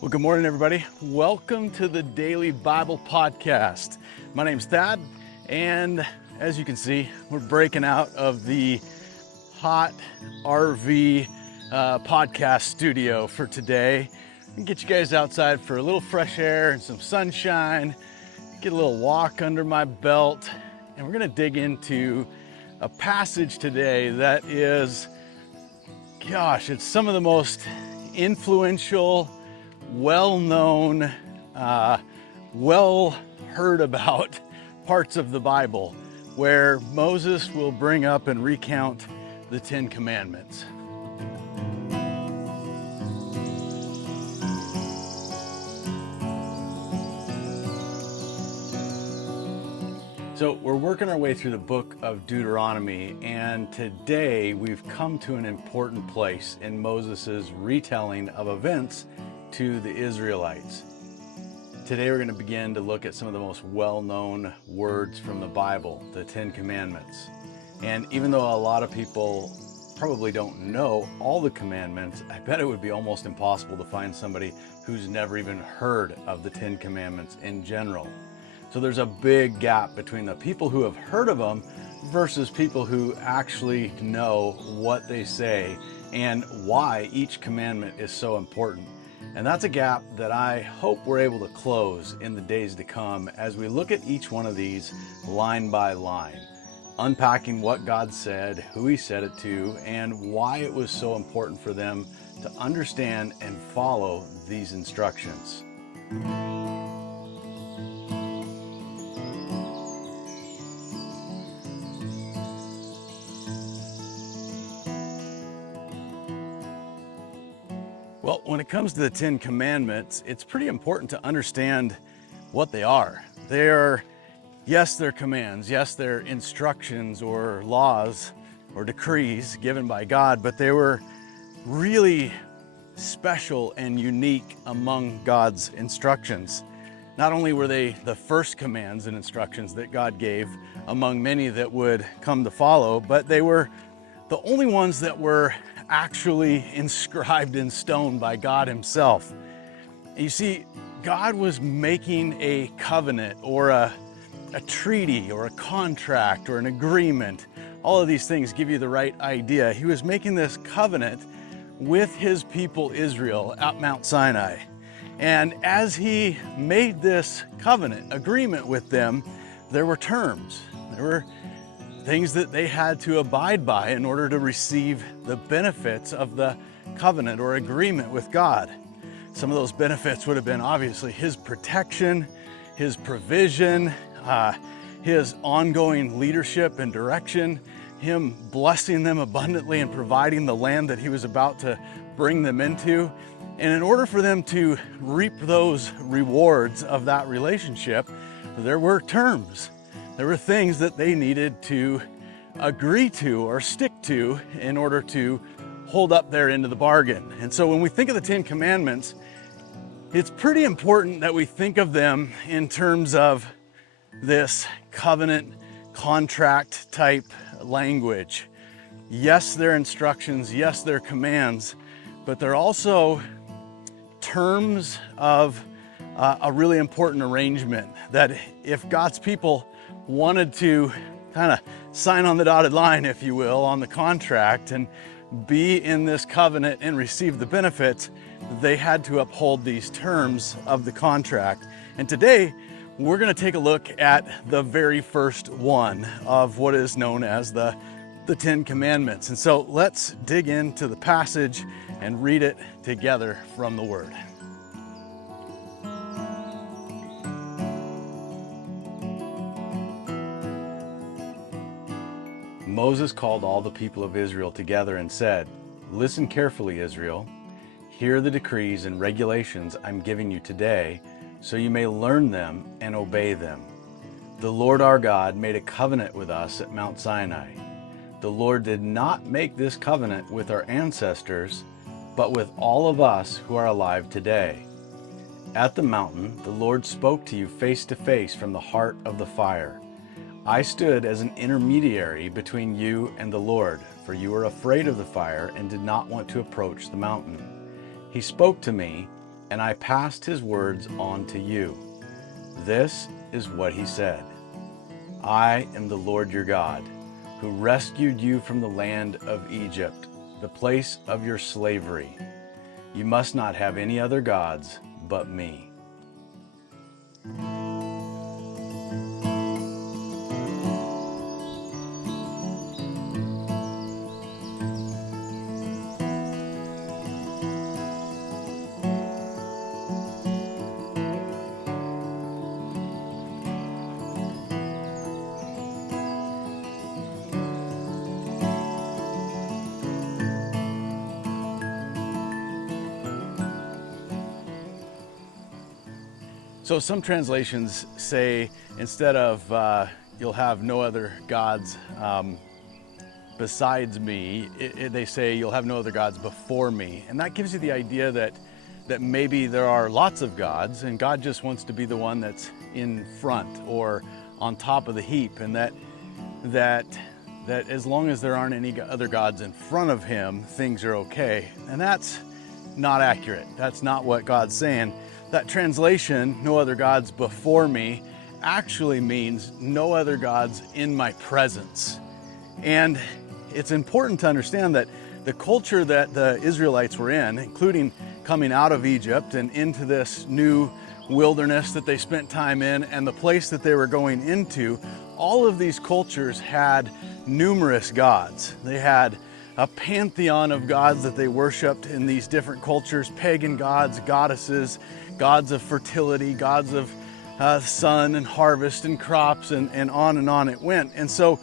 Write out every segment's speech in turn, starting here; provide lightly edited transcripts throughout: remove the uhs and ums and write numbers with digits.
Well, good morning, everybody. Welcome to the Daily Bible Podcast. My name's Thad, and as you can see, we're breaking out of the hot RV podcast studio for today and get you guys outside for a little fresh air and some sunshine, get a little walk under my belt, and we're going to dig into a passage today that is, it's some of the most influential, well-known, well heard about parts of the Bible where Moses will bring up and recount the Ten Commandments. So we're working our way through the book of Deuteronomy, and today we've come to an important place in Moses's retelling of events to the Israelites. Today we're going to begin to look at some of the most well-known words from the Bible, the Ten Commandments. And even though a lot of people probably don't know all the commandments, I bet it would be almost impossible to find somebody who's never even heard of the Ten Commandments in general. So there's a big gap between the people who have heard of them versus people who actually know what they say and why each commandment is so important. And that's a gap that I hope we're able to close in the days to come as we look at each one of these line by line, unpacking what God said, who He said it to, and why it was so important for them to understand and follow these instructions. Well, when it comes to the Ten Commandments, it's pretty important to understand what they are. They're commands, yes, they're instructions or laws or decrees given by God, but they were really special and unique among God's instructions. Not only were they the first commands and instructions that God gave among many that would come to follow, but they were the only ones that were actually inscribed in stone by God Himself. You see, God was making a covenant or a treaty or a contract or an agreement. All of these things give you the right idea. He was making this covenant with His people Israel at Mount Sinai. And as He made this covenant agreement with them, there were terms. There were things that they had to abide by in order to receive the benefits of the covenant or agreement with God. Some of those benefits would have been obviously His protection, His provision, His ongoing leadership and direction, Him blessing them abundantly and providing the land that He was about to bring them into. And in order for them to reap those rewards of that relationship, there were terms. There were things that they needed to agree to or stick to in order to hold up their end of the bargain. And so when we think of the Ten Commandments, it's pretty important that we think of them in terms of this covenant contract type language. Yes, they're instructions, yes, they're commands, but they're also terms of a really important arrangement that if God's people wanted to kind of sign on the dotted line, if you will, on the contract and be in this covenant and receive the benefits, they had to uphold these terms of the contract. And today, we're going to take a look at the very first one of what is known as the Ten Commandments. And so let's dig into the passage and read it together from the Word. Moses called all the people of Israel together and said, "Listen carefully, Israel. Hear the decrees and regulations I'm giving you today, so you may learn them and obey them. The Lord our God made a covenant with us at Mount Sinai. The Lord did not make this covenant with our ancestors, but with all of us who are alive today. At the mountain, the Lord spoke to you face to face from the heart of the fire. I stood as an intermediary between you and the Lord, for you were afraid of the fire and did not want to approach the mountain. He spoke to me, and I passed his words on to you. This is what he said. I am the Lord your God, who rescued you from the land of Egypt, the place of your slavery. You must not have any other gods but me. So some translations say, instead of you'll have no other gods besides me, they say you'll have no other gods before me. And that gives you the idea that maybe there are lots of gods and God just wants to be the one that's in front or on top of the heap, and that as long as there aren't any other gods in front of him, things are okay. And that's not accurate. That's not what God's saying. That translation, no other gods before me, actually means no other gods in my presence. And it's important to understand that the culture that the Israelites were in, including coming out of Egypt and into this new wilderness that they spent time in, and the place that they were going into, all of these cultures had numerous gods. They had a pantheon of gods that they worshiped in these different cultures: pagan gods, goddesses, gods of fertility, gods of sun and harvest and crops, and on it went. And so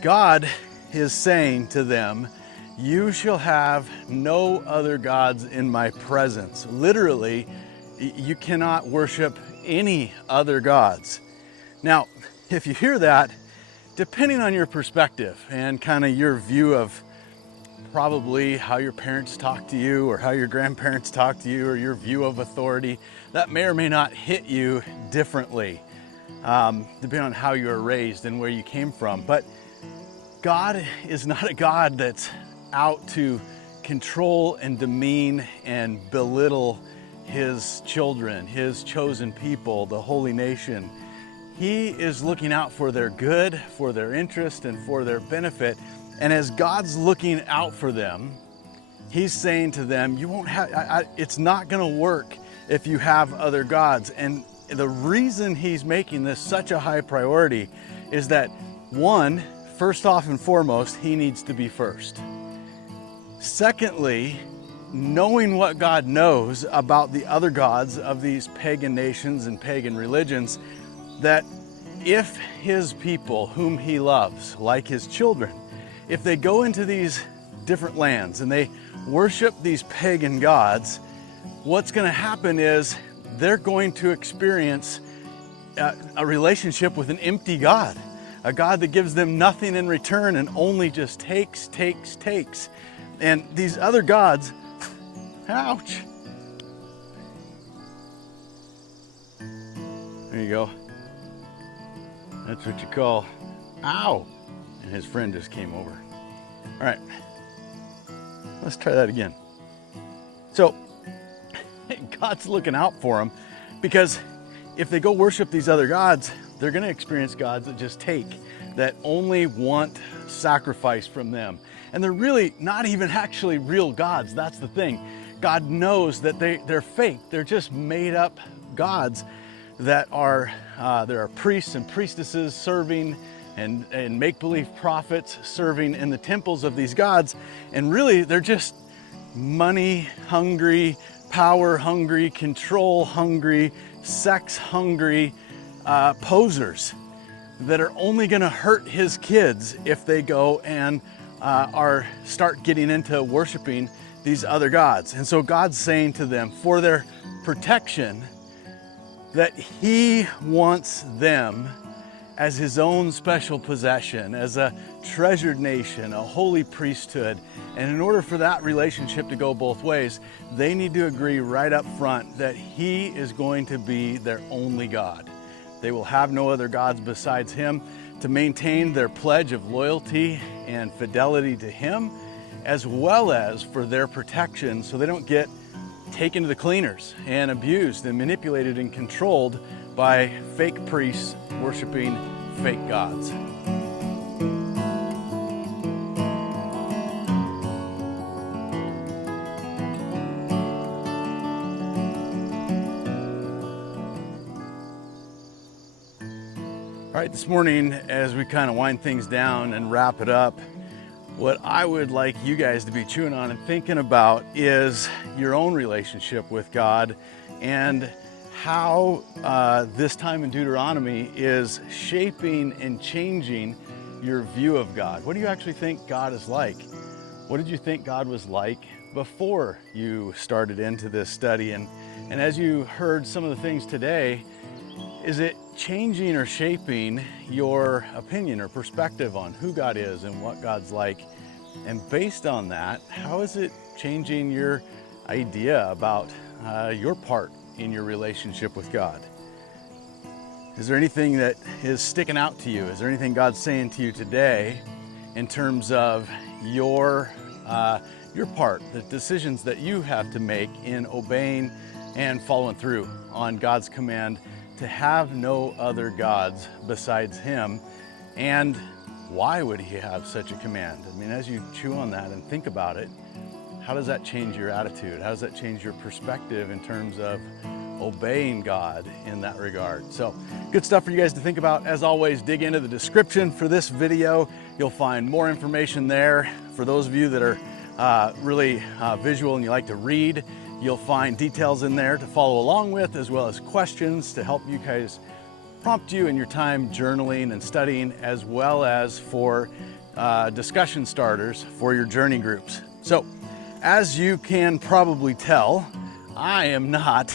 God is saying to them, you shall have no other gods in my presence. Literally, you cannot worship any other gods. Now, if you hear that, depending on your perspective and kind of your view of probably how your parents talk to you or how your grandparents talk to you or your view of authority, that may or may not hit you differently, depending on how you were raised and where you came from. But God is not a God that's out to control and demean and belittle his children, his chosen people, the holy nation. He is looking out for their good, for their interest, and for their benefit. And as God's looking out for them, he's saying to them, you won't have, it's not going to work if you have other gods. And the reason he's making this such a high priority is that, one, first off and foremost, he needs to be first. Secondly, knowing what God knows about the other gods of these pagan nations and pagan religions, that if his people whom he loves, like his children, if they go into these different lands and they worship these pagan gods, what's going to happen is they're going to experience a relationship with an empty God, a God that gives them nothing in return and only just takes. And these other gods, ouch. There you go. That's what you call, ow. And his friend just came over. All right, let's try that again. So God's looking out for them, because if they go worship these other gods, they're going to experience gods that just take, that only want sacrifice from them. And they're really not even actually real gods. That's the thing. God knows that they're fake. They're just made up gods that are, there are priests and priestesses serving and make-believe prophets serving in the temples of these gods. And really, they're just money-hungry, power-hungry, control-hungry, sex-hungry posers that are only going to hurt his kids if they go and start getting into worshiping these other gods. And so God's saying to them, for their protection, that he wants them as his own special possession, as a treasured nation, a holy priesthood. And in order for that relationship to go both ways, they need to agree right up front that he is going to be their only God. They will have no other gods besides him, to maintain their pledge of loyalty and fidelity to him, as well as for their protection, so they don't get taken to the cleaners and abused and manipulated and controlled by fake priests worshiping fake gods. All right, this morning, as we kind of wind things down and wrap it up, what I would like you guys to be chewing on and thinking about is your own relationship with God and how this time in Deuteronomy is shaping and changing your view of God. What do you actually think God is like? What did you think God was like before you started into this study? And as you heard some of the things today, is it changing or shaping your opinion or perspective on who God is and what God's like? And based on that, how is it changing your idea about your part in your relationship with God? Is there anything that is sticking out to you? Is there anything God's saying to you today in terms of your part, the decisions that you have to make in obeying and following through on God's command to have no other gods besides Him? And why would He have such a command? I mean, as you chew on that and think about it, how does that change your attitude? How does that change your perspective in terms of obeying God in that regard? So, good stuff for you guys to think about. As always, dig into the description for this video. You'll find more information there. For those of you that are really visual and you like to read, you'll find details in there to follow along with, as well as questions to help you guys prompt you in your time journaling and studying, as well as for discussion starters for your journey groups. So, as you can probably tell, I am not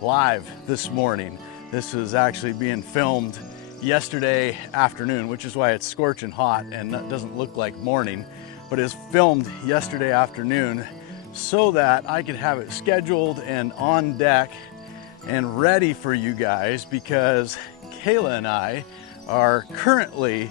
live this morning. This is actually being filmed yesterday afternoon, which is why it's scorching hot and that doesn't look like morning, but it's filmed yesterday afternoon so that I could have it scheduled and on deck and ready for you guys, because Kayla and I are currently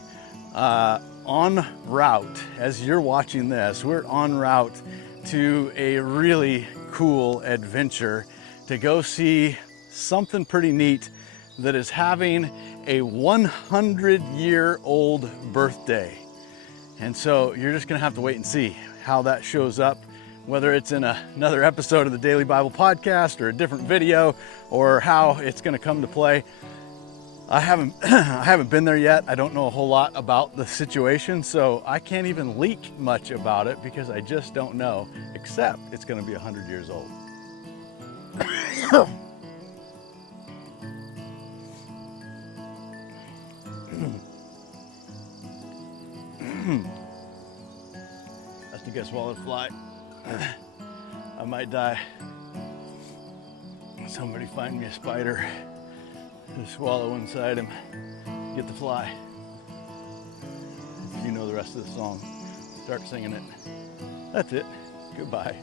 en route. As you're watching this, we're en route to a really cool adventure to go see something pretty neat that is having a 100-year-old birthday. And so you're just gonna have to wait and see how that shows up, whether it's in another episode of the Daily Bible Podcast or a different video, or how it's gonna come to play. I haven't been there yet. I don't know a whole lot about the situation, so I can't even leak much about it because I just don't know, except it's gonna be 100 years old. That's to get swallowed fly. I might die. Somebody find me a spider to swallow inside him, get the fly. If you know the rest of the song, start singing it. That's it. Goodbye.